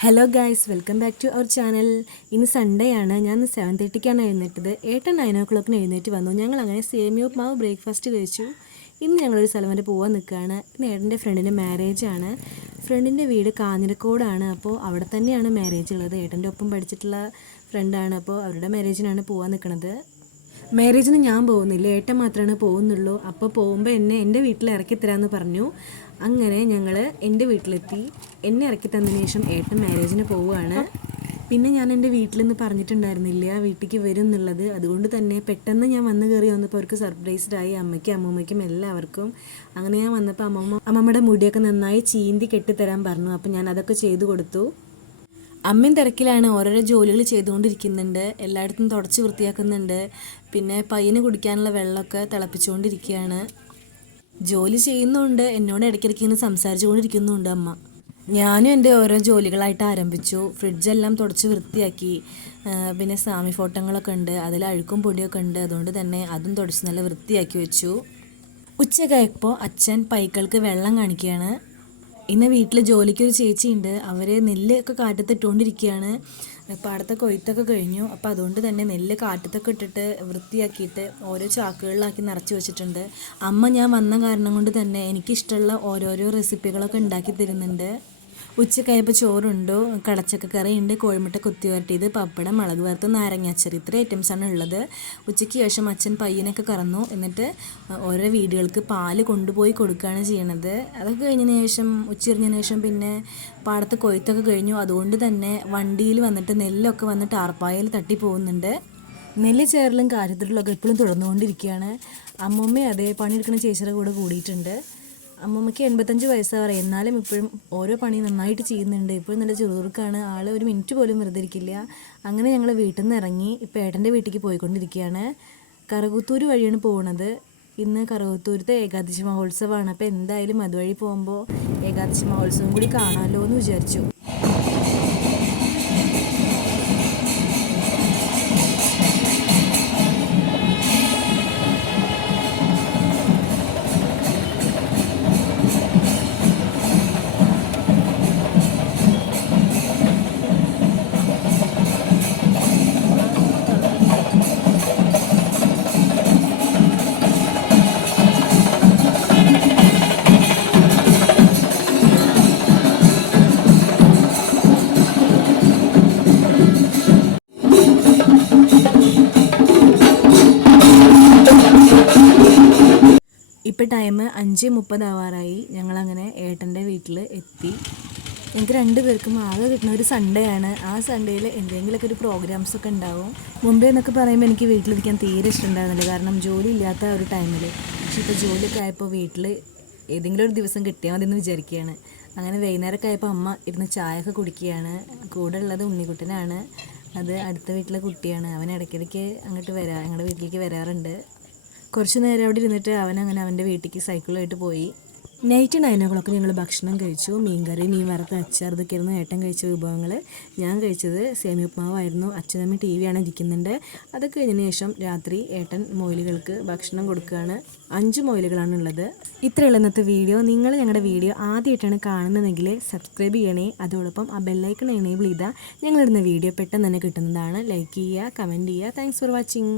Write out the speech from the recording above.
Hello guys welcome back to our channel ഇന്ന് Sunday ആണ്. ഞാൻ സെവൻ തേർട്ടിക്കാണ് എഴുന്നേറ്റത്. ഏട്ടൻ നയൻ ഓ ക്ലോക്കിന് എഴുന്നേറ്റ് വന്നു. ഞങ്ങൾ അങ്ങനെ സേമിയോ മാവ് ബ്രേക്ക്ഫാസ്റ്റ് കഴിച്ചു. ഇന്ന് ഞങ്ങളൊരു സ്ഥലം വരെ പോകാൻ നിൽക്കുകയാണ്. ഇന്ന് ഏട്ടന്റെ ഫ്രണ്ടിന്റെ മാരേജ് ആണ്. ഫ്രണ്ടിന്റെ വീട് കാഞ്ഞിരക്കോടാണ്. അപ്പോൾ അവിടെ തന്നെയാണ് മാരേജ് ഉള്ളത്. ഏട്ടന്റെ ഒപ്പം പഠിച്ചിട്ടുള്ള ഫ്രണ്ടാണ് അപ്പോൾ അവരുടെ മാരേജിനാണ് പോകാൻ നിൽക്കുന്നത് മാരേജിന് ഞാൻ പോകുന്നില്ല. ഏട്ടൻ മാത്രമാണ് പോകുന്നുള്ളൂ. അപ്പോൾ പോകുമ്പോൾ എന്നെ എന്റെ വീട്ടിൽ ഇറക്കി തരാമെന്ന് പറഞ്ഞു. അങ്ങനെ ഞങ്ങൾ എന്റെ വീട്ടിലെത്തി. എന്നെ ഇറക്കി തന്നതിന് ശേഷം ഏട്ടൻ മാരേജിന് പോവുകയാണ്. പിന്നെ ഞാൻ എന്റെ വീട്ടിൽ നിന്ന് പറഞ്ഞിട്ടുണ്ടായിരുന്നില്ല വീട്ടിലേക്ക് വരും എന്നുള്ളത് അതുകൊണ്ട് തന്നെ പെട്ടെന്ന് ഞാൻ വന്ന് കയറി വന്നപ്പോൾ അവർക്ക് സർപ്രൈസ്ഡായി അമ്മയ്ക്കും അമ്മൂമ്മയ്ക്കും എല്ലാവർക്കും. അങ്ങനെ ഞാൻ വന്നപ്പോൾ അമ്മമ്മ അമ്മമ്മയുടെ മുടിയൊക്കെ നന്നായി ചീന്തി കെട്ടിത്തരാൻ പറഞ്ഞു. അപ്പോൾ ഞാൻ അതൊക്കെ ചെയ്തു കൊടുത്തു. അമ്മയും തിരക്കിലാണ്. ഓരോരോ ജോലികൾ ചെയ്തുകൊണ്ടിരിക്കുന്നുണ്ട്. എല്ലായിടത്തും തുടച്ച് വൃത്തിയാക്കുന്നുണ്ട്. പിന്നെ പയ്യന് കുടിക്കാനുള്ള വെള്ളമൊക്കെ തിളപ്പിച്ചുകൊണ്ടിരിക്കുകയാണ്. ജോലി ചെയ്യുന്നുണ്ട്. എന്നോട് ഇടയ്ക്കിടയ്ക്ക് ഇങ്ങനെ സംസാരിച്ചുകൊണ്ടിരിക്കുന്നുണ്ട് അമ്മ. ഞാനും എന്റെ ഓരോ ജോലികളായിട്ട് ആരംഭിച്ചു. ഫ്രിഡ്ജെല്ലാം തുടച്ച് വൃത്തിയാക്കി. പിന്നെ സാമി ഫോട്ടോകളൊക്കെ ഉണ്ട്. അതിൽ അഴുക്കും പൊടിയൊക്കെ ഉണ്ട്. അതുകൊണ്ട് തന്നെ അതും തുടച്ച് നല്ല വൃത്തിയാക്കി വെച്ചു. ഉച്ചക്കായപ്പോൾ അച്ഛൻ പൈക്കൾക്ക് വെള്ളം കാണിക്കുകയാണ്. ഇന്ന് വീട്ടിൽ ജോലിക്കൊരു ചേച്ചിയുണ്ട്. അവർ നെല്ലൊക്കെ കാറ്റത്തിട്ടുകൊണ്ടിരിക്കുകയാണ് പാടത്തെ കൊയ്ത്തൊക്കെ കഴിഞ്ഞു. അപ്പോൾ അതുകൊണ്ട് തന്നെ നെല്ല് കാറ്റത്തൊക്കെ ഇട്ടിട്ട് വൃത്തിയാക്കിയിട്ട് ഓരോ ചാക്കുകളിലാക്കി നിറച്ച് വെച്ചിട്ടുണ്ട്. അമ്മ ഞാൻ വന്ന കാരണം കൊണ്ട് തന്നെ എനിക്കിഷ്ടമുള്ള ഓരോരോ റെസിപ്പികളൊക്കെ ഉണ്ടാക്കി തരുന്നുണ്ട്. ഉച്ചക്കായപ്പോൾ ചോറുണ്ട്? കടച്ചക്ക കറിയുണ്ട്. കോഴിമുട്ട കുത്തി വരട്ടിയത്. പപ്പടം മുളക് വറുത്ത് നാരങ്ങാച്ചറി ഇത്ര ഐറ്റംസാണ് ഉള്ളത്. ഉച്ചയ്ക്ക് ശേഷം അച്ഛൻ പയ്യനൊക്കെ കറന്നു. എന്നിട്ട് ഓരോ വീടുകൾക്ക് പാൽ കൊണ്ടുപോയി കൊടുക്കുകയാണ് ചെയ്യണത്. അതൊക്കെ കഴിഞ്ഞതിന് ശേഷം ഉച്ചരിഞ്ഞതിന് ശേഷം പിന്നെ പാടത്ത് കൊയ്ത്തൊക്കെ കഴിഞ്ഞു. അതുകൊണ്ട് തന്നെ വണ്ടിയിൽ വന്നിട്ട് നെല്ലൊക്കെ വന്നിട്ട് ആർപ്പായയിൽ തട്ടി പോകുന്നുണ്ട്. നെല്ല് ചേറലും കാര്യത്തിലുള്ളൊക്കെ എപ്പോഴും തുടർന്നുകൊണ്ടിരിക്കുകയാണ്. അമ്മമ്മയും അതേ പണിയെടുക്കുന്ന ചേച്ചിയുടെ കൂടെ കൂടിയിട്ടുണ്ട്. അമ്മമ്മയ്ക്ക് എൺപത്തഞ്ച് വയസ്സാണ് പറയുക. എന്നാലും ഇപ്പോഴും ഓരോ പണി നന്നായിട്ട് ചെയ്യുന്നുണ്ട്. ഇപ്പോഴും നല്ല ചെറുതുർക്കാണ്. ആൾ ഒരു മിനിറ്റ് പോലും വെറുതെ ഇരിക്കില്ല. അങ്ങനെ ഞങ്ങൾ വീട്ടിൽ നിന്ന് ഇറങ്ങി ഇപ്പോൾ ഏട്ടന്റെ വീട്ടിലേക്ക് പോയിക്കൊണ്ടിരിക്കുകയാണ്. കറകുത്തൂർ വഴിയാണ് പോകുന്നത് ഇന്ന് കറകുത്തൂരത്തെ ഏകാദശി മഹോത്സവമാണ്. അപ്പോൾ എന്തായാലും അതുവഴി പോകുമ്പോൾ ഏകാദശി മഹോത്സവം കൂടി കാണാമല്ലോ എന്ന് വിചാരിച്ചു. ഇപ്പം ടൈം അഞ്ച് മുപ്പതാവാറായി ഞങ്ങളങ്ങനെ ഏട്ടന്റെ വീട്ടിൽ എത്തി. എനിക്ക് രണ്ട് പേർക്കും ആകെ കിട്ടുന്ന ഒരു സൺഡേ ആണ്. ആ സൺഡേയിൽ എന്തെങ്കിലുമൊക്കെ ഒരു പ്രോഗ്രാംസ് ഒക്കെ ഉണ്ടാവും. മുമ്പേ എന്നൊക്കെ പറയുമ്പോൾ എനിക്ക് വീട്ടിലിരിക്കാൻ തീരെ ഇഷ്ടമുണ്ടായിരുന്നില്ല കാരണം ജോലി ഇല്ലാത്ത ഒരു ടൈമിൽ പക്ഷേ ഇപ്പോൾ ജോലിയൊക്കെ ആയപ്പോൾ വീട്ടിൽ ഏതെങ്കിലും ഒരു ദിവസം കിട്ടിയാൽ മതി എന്ന് വിചാരിക്കുകയാണ് അങ്ങനെ വൈകുന്നേരമൊക്കെ ആയപ്പോൾ അമ്മ ഇരുന്ന് ചായയൊക്കെ കുടിക്കുകയാണ്. കൂടെ ഉള്ളത് ഉണ്ണിക്കുട്ടനാണ്. അത് അടുത്ത വീട്ടിലെ കുട്ടിയാണ്. അവൻ ഇടയ്ക്കിടയ്ക്ക് അങ്ങോട്ട് വരാ ഞങ്ങളുടെ വീട്ടിലേക്ക് വരാറുണ്ട്. കുറച്ച് നേരം അവിടെ ഇരുന്നിട്ട് അവൻ അങ്ങനെ അവന്റെ വീട്ടിലേക്ക് സൈക്കിളായിട്ട് പോയി. നൈറ്റ് നയൻ ഓ ക്ലോക്ക് ഞങ്ങൾ ഭക്ഷണം കഴിച്ചു. മീൻകറി മീൻ വറുത്ത അച്ചാർ ഇതൊക്കെയായിരുന്നു ഏട്ടൻ കഴിച്ച വിഭവങ്ങൾ ഞാൻ കഴിച്ചത് സേമി ഉപ്മാവായിരുന്നു അച്ഛനമ്മ ടി വിയാണ് ഇരിക്കുന്നുണ്ട്. അതൊക്കെ കഴിഞ്ഞതിന് ശേഷം രാത്രി ഏട്ടൻ മൊയിലുകൾക്ക് ഭക്ഷണം കൊടുക്കുകയാണ്. അഞ്ച് മൊയിലുകളാണ് ഉള്ളത്. ഇത്രയുള്ള ഇന്നത്തെ വീഡിയോ. നിങ്ങൾ ഞങ്ങളുടെ വീഡിയോ ആദ്യമായിട്ടാണ് കാണുന്നതെങ്കിൽ സബ്സ്ക്രൈബ് ചെയ്യണേ. അതോടൊപ്പം ആ ബെല്ലൈക്കൺ എനേബിൾ ചെയ്താൽ ഞങ്ങളിടുന്ന വീഡിയോ പെട്ടെന്ന് തന്നെ കിട്ടുന്നതാണ്. ലൈക്ക് ചെയ്യുക കമന്റ് ചെയ്യുക. Thanks for watching